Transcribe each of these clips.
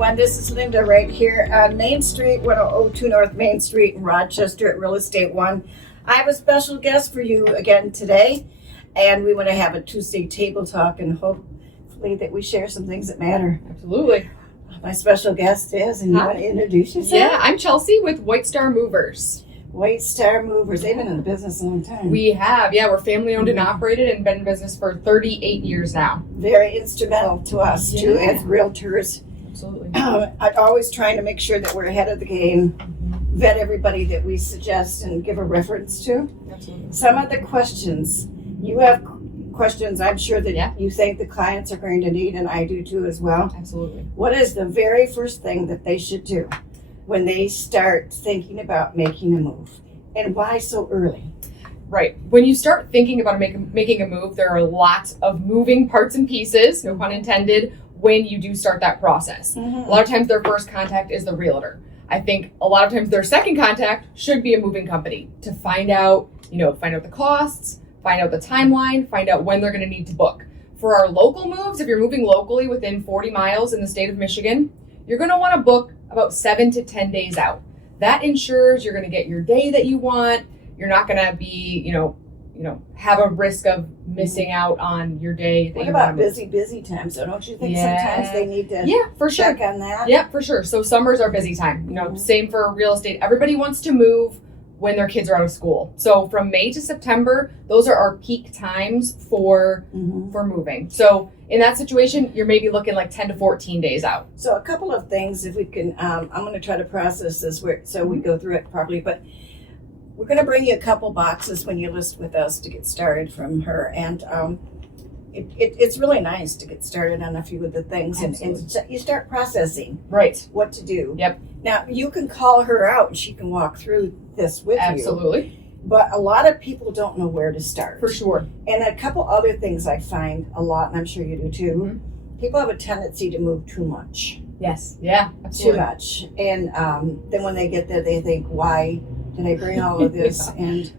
everyone. This is Linda right here on Main Street, 1002 North Main Street in Rochester at Real Estate One. I have a special guest for you again today, and we want to have a Tuesday table talk and hopefully that we share some things that matter. Absolutely. My special guest is, and you want to introduce yourself? Yeah, I'm Chelsea with Whitestar Movers. Whitestar Movers. They've been in the business a long time. We have, we're family owned and operated and been in business for 38 years now. Very instrumental to us too as realtors. Absolutely. I'm always trying to make sure that we're ahead of the game, vet everybody that we suggest and give a reference to. Absolutely. Some of the questions, you have questions I'm sure that you think the clients are going to need, and I do too as well. Absolutely. What is the very first thing that they should do when they start thinking about making a move, and why so early? Right. When you start thinking about making a move, there are lots of moving parts and pieces, no pun intended, when you do start that process. A lot of times their first contact is the realtor. I think a lot of times their second contact should be a moving company to find out the costs, find out the timeline, find out when they're going to need to book. For our local moves, if you're moving locally within 40 miles in the state of Michigan, you're going to want to book about 7 to 10 days out. That ensures you're going to get your day that you want. You're not going to be, have a risk of missing out on your day. What about busy times? So don't you think sometimes they need to for sure. check on that? Yeah, for sure. So summers are busy time. Same for real estate. Everybody wants to move when their kids are out of school. So from May to September, those are our peak times for moving. So in that situation, you're maybe looking like 10 to 14 days out. So a couple of things, if we can, I'm going to try to process this so we go through it properly, but we're going to bring you a couple boxes when you list with us to get started from her. And it's really nice to get started on a few of the things and you start processing what to do. Yep. Now, you can call her out and she can walk through this with you. Absolutely. But a lot of people don't know where to start. For sure. And a couple other things I find a lot, and I'm sure you do too, people have a tendency to move too much. Yes. Yeah. Absolutely. Too much. And then when they get there, they think, why did I bring all of this? And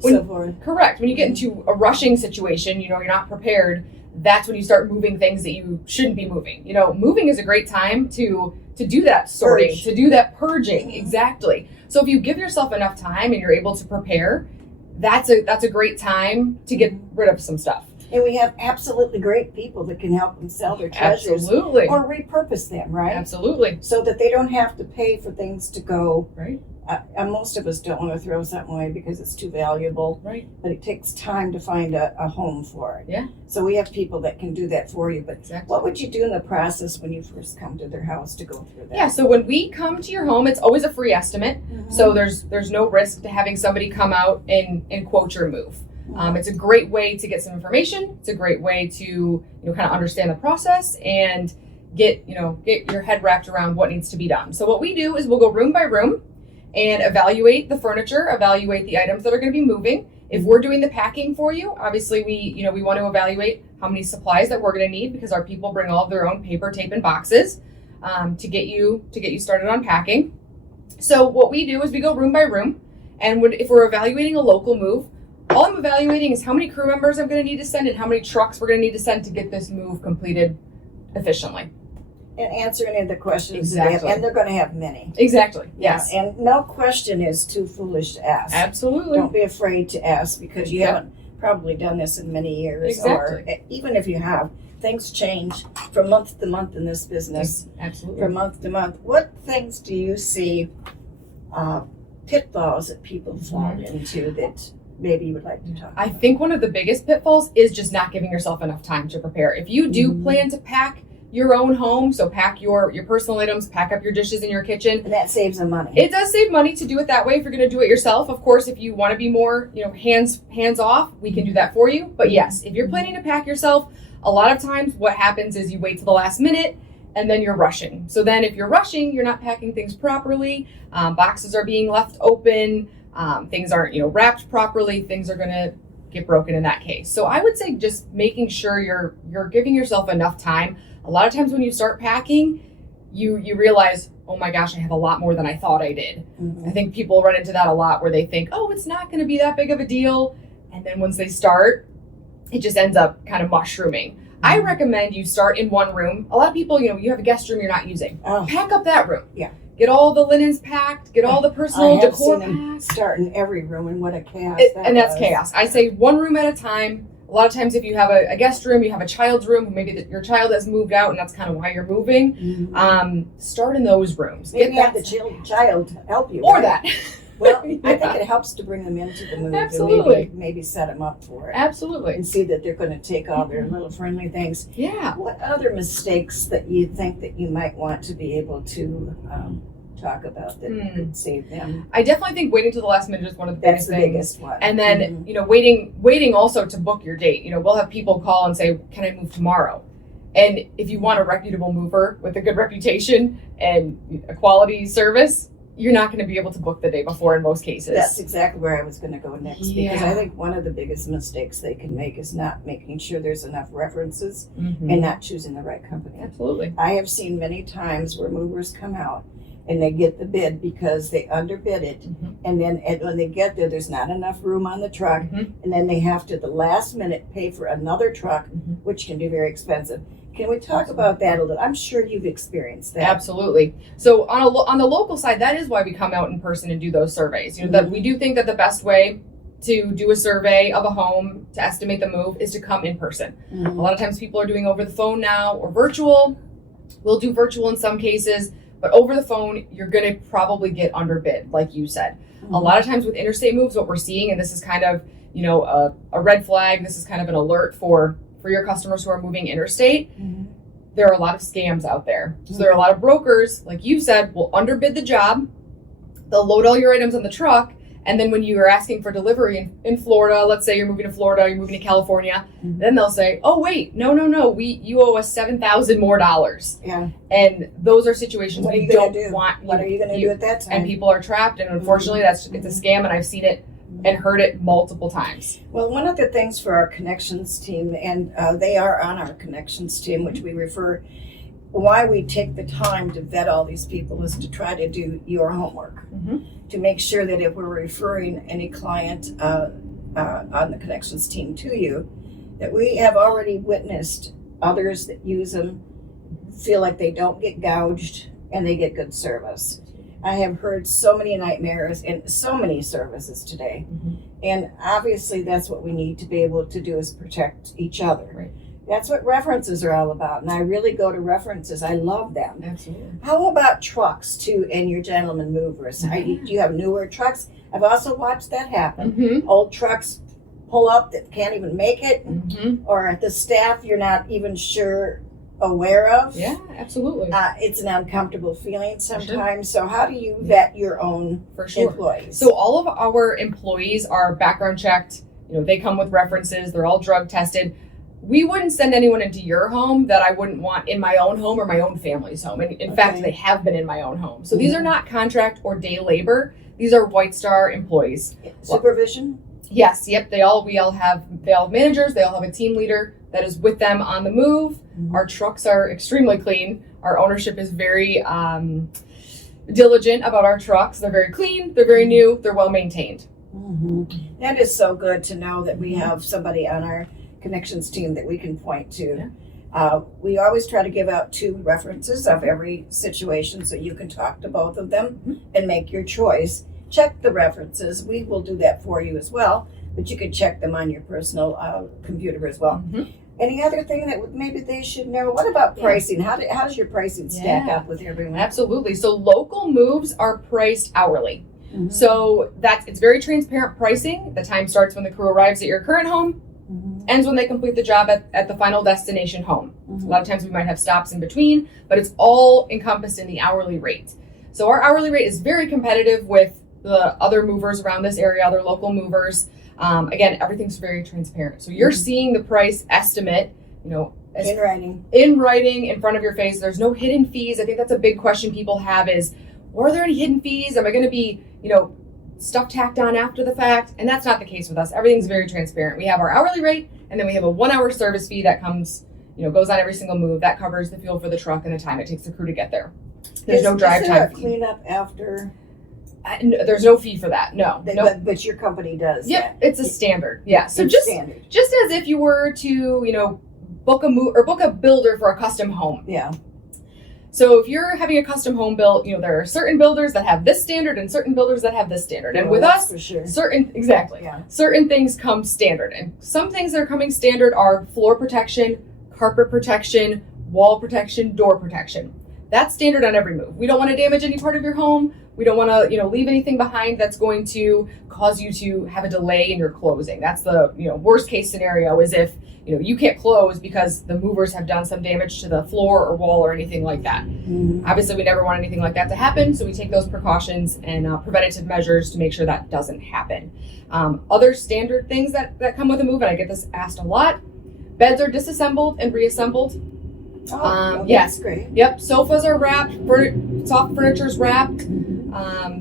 so forth. Correct. When you get into a rushing situation, you're not prepared, that's when you start moving things that you shouldn't be moving. Moving is a great time to do that sorting, to do that purging. Exactly. So if you give yourself enough time and you're able to prepare, that's a great time to get rid of some stuff. And we have absolutely great people that can help them sell their treasures. Absolutely. Or repurpose them, right? Absolutely. So that they don't have to pay for things to go. Right. And most of us don't want to throw something away because it's too valuable. Right. But it takes time to find a home for it. Yeah. So we have people that can do that for you. But what would you do in the process when you first come to their house to go through that? Yeah, so when we come to your home, it's always a free estimate. So there's no risk to having somebody come out and quote your move. It's a great way to get some information. It's a great way to kind of understand the process and get your head wrapped around what needs to be done. So what we do is we'll go room by room and evaluate the furniture, evaluate the items that are going to be moving. If we're doing the packing for you, obviously we want to evaluate how many supplies that we're going to need because our people bring all of their own paper, tape, and boxes to get you started on packing. So what we do is we go room by room, and if we're evaluating a local move, all I'm evaluating is how many crew members I'm going to need to send and how many trucks we're going to need to send to get this move completed efficiently. And answer any of the questions. Exactly. And they're going to have many. Exactly. Yes. Yeah, and no question is too foolish to ask. Absolutely. Don't be afraid to ask because you haven't probably done this in many years. Exactly. Or even if you have, things change from month to month in this business. Absolutely. From month to month. What things do you see pitfalls that people fall into that maybe you would like to talk about? I think one of the biggest pitfalls is just not giving yourself enough time to prepare. If you do plan to pack your own home, so pack your personal items, pack up your dishes in your kitchen. And that saves them money. It does save money to do it that way if you're going to do it yourself. Of course, if you want to be more, hands off, we can do that for you. But yes, if you're planning to pack yourself, a lot of times what happens is you wait till the last minute and then you're rushing. So then if you're rushing, you're not packing things properly. Boxes are being left open. Things aren't, wrapped properly. Things are going to get broken in that case. So I would say just making sure you're giving yourself enough time. A lot of times when you start packing, you realize, oh my gosh, I have a lot more than I thought I did. I think people run into that a lot where they think, oh, it's not going to be that big of a deal. And then once they start, it just ends up kind of mushrooming. I recommend you start in one room. A lot of people, you have a guest room you're not using. Oh. Pack up that room. Yeah. Get all the linens packed. Get all the personal decor packed. Start in every room, and what a chaos that's chaos. I say one room at a time. A lot of times if you have a guest room, you have a child's room, maybe your child has moved out and that's kind of why you're moving, start in those rooms. Maybe have the child help you. Or that. Well, I think it helps to bring them into the move. Absolutely. And maybe set them up for it. Absolutely. And see that they're going to take all their little friendly things. Yeah. What other mistakes that you think that you might want to be able to talk about that could save them? I definitely think waiting till the last minute is one of the biggest things. Biggest one. And then, waiting also to book your date. We'll have people call and say, can I move tomorrow? And if you want a reputable mover with a good reputation and a quality service, you're not going to be able to book the day before in most cases. That's exactly where I was going to go next, because I think one of the biggest mistakes they can make is not making sure there's enough references and not choosing the right company. Absolutely. I have seen many times where movers come out and they get the bid because they underbid it, and then when they get there, there's not enough room on the truck, and then they have to, the last minute, pay for another truck, which can be very expensive. Can we talk about that a little? I'm sure you've experienced that. Absolutely. So on the local side, that is why we come out in person and do those surveys. That we do think that the best way to do a survey of a home to estimate the move is to come in person. A lot of times people are doing over the phone now or virtual. We'll do virtual in some cases, but over the phone, you're going to probably get underbid, like you said. A lot of times with interstate moves, what we're seeing, and this is kind of, a red flag, this is kind of an alert for your customers who are moving interstate, there are a lot of scams out there. So there are a lot of brokers, like you said, will underbid the job. They'll load all your items on the truck. And then when you are asking for delivery in Florida, let's say you're moving to Florida, you're moving to California, then they'll say, oh, wait, no, you owe us $7,000 more. Yeah. And those are situations we don't want. What are you going to do at that time? And people are trapped. And unfortunately, it's a scam. And I've seen it and heard it multiple times. Well, one of the things for our connections team, and they are on our connections team, which we refer, why we take the time to vet all these people is to try to do your homework, to make sure that if we're referring any client on the connections team to you, that we have already witnessed others that use them feel like they don't get gouged and they get good service. I have heard so many nightmares in so many services today. And obviously that's what we need to be able to do, is protect each other. Right. That's what references are all about. And I really go to references. I love them. Absolutely. How about trucks too, and your gentleman movers? Do you have newer trucks? I've also watched that happen. Old trucks pull up that can't even make it, or the staff you're not even aware of. Yeah, absolutely. It's an uncomfortable feeling sometimes. So how do you vet your own employees? So all of our employees are background checked. They come with references. They're all drug tested. We wouldn't send anyone into your home that I wouldn't want in my own home or my own family's home. And in fact, they have been in my own home. So these are not contract or day labor. These are Whitestar employees. Supervision? Yes. Yep. They all have managers. They all have a team leader that is with them on the move. Our trucks are extremely clean. Our ownership is very diligent about our trucks. They're very clean. They're very new. They're well maintained. That is so good to know that we have somebody on our connections team that we can point to. We always try to give out 2 references of every situation so you can talk to both of them and make your choice. Check the references. We will do that for you as well, but you can check them on your personal computer as well. Any other thing that maybe they should know? What about pricing? How does your pricing stack up with everyone? Absolutely. So local moves are priced hourly. So it's very transparent pricing. The time starts when the crew arrives at your current home, ends when they complete the job at the final destination home. A lot of times we might have stops in between, but it's all encompassed in the hourly rate. So our hourly rate is very competitive with the other movers around this area, other local movers. Again, everything's very transparent. So you're seeing the price estimate, in writing. In writing, in front of your face. There's no hidden fees. I think that's a big question people have is, are there any hidden fees? Am I going to be, stuff tacked on after the fact? And that's not the case with us. Everything's very transparent. We have our hourly rate, and then we have a 1-hour service fee that comes, goes on every single move. That covers the fuel for the truck and the time it takes the crew to get there. There's no drive time. Is there a cleanup after? There's no fee for that. No. But your company does. Yep, it's a standard. Yeah. So just as if you were to, book a builder for a custom home. Yeah. So if you're having a custom home built, there are certain builders that have this standard and certain builders that have this standard. And with us, for sure. certain things come standard. And some things that are coming standard are floor protection, carpet protection, wall protection, door protection. That's standard on every move. We don't want to damage any part of your home. We don't want to, leave anything behind that's going to cause you to have a delay in your closing. That's the, worst case scenario is if, you can't close because the movers have done some damage to the floor or wall or anything like that. Mm-hmm. Obviously, we never want anything like that to happen, so we take those precautions and preventative measures to make sure that doesn't happen. Other standard things that come with a move, and I get this asked a lot, beds are disassembled and reassembled. Yes, great. Yep, sofas are wrapped, soft furniture's wrapped.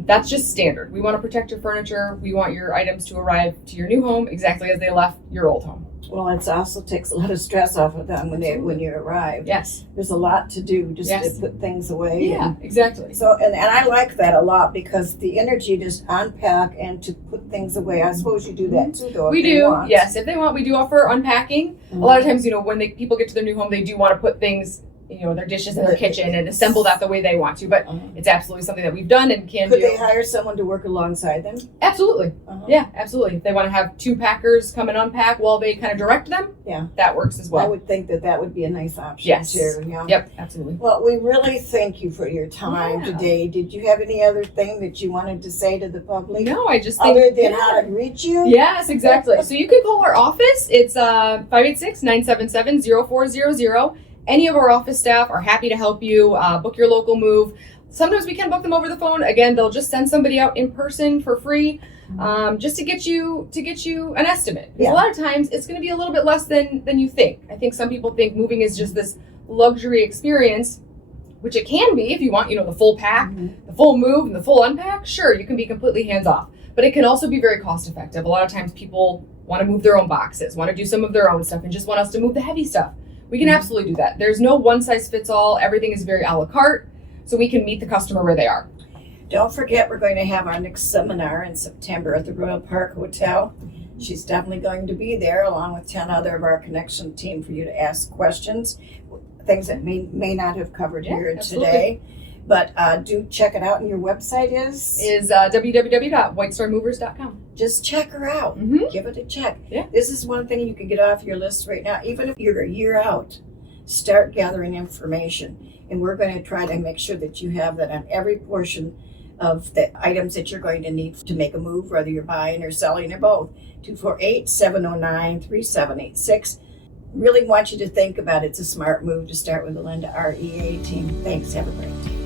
That's just standard. We want to protect your furniture. We want your items to arrive to your new home exactly as they left your old home. Well, it also takes a lot of stress off of them when you arrive. Yes. There's a lot to do just to put things away. Yeah, exactly. So, and I like that a lot because the energy to just unpack and to put things away. I suppose you do that too, though. We do. Yes, if they want, we do offer unpacking. Mm-hmm. A lot of times, when people get to their new home, they do want to put things, their dishes in their kitchen and assemble that the way they want to. But it's absolutely something that we've done and can do. Could they hire someone to work alongside them? Absolutely. Yeah, absolutely. If they want to have two packers come and unpack while they kind of direct them, that works as well. I would think that would be a nice option too. Yeah. Yep, absolutely. Well, we really thank you for your time today. Did you have any other thing that you wanted to say to the public? No, I just think... Other than how to reach you? Yes, exactly. So you can call our office. It's 586-977-0400. Any of our office staff are happy to help you book your local move. Sometimes we can book them over the phone. Again, they'll just send somebody out in person for free, just to get you an estimate. Because a lot of times it's going to be a little bit less than you think. I think some people think moving is just this luxury experience, which it can be if you want, the full pack, the full move, and the full unpack. Sure, you can be completely hands off, but it can also be very cost effective. A lot of times people want to move their own boxes, want to do some of their own stuff, and just want us to move the heavy stuff. We can absolutely do that. There's no one size fits all. Everything is very a la carte, so we can meet the customer where they are. Don't forget, we're going to have our next seminar in September at the Royal Park Hotel. She's definitely going to be there along with 10 other of our connection team for you to ask questions, things that may not have covered here today. But do check it out, and your website is www.whitestarmovers.com. Just check her out. Give it a check. Yeah. This is one thing you can get off your list right now. Even if you're a year out, start gathering information. And we're going to try to make sure that you have that on every portion of the items that you're going to need to make a move, whether you're buying or selling or both. 248-709-3786. Really want you to think about it. It's a smart move to start with the Linda Rea Team. Thanks. Have a great day.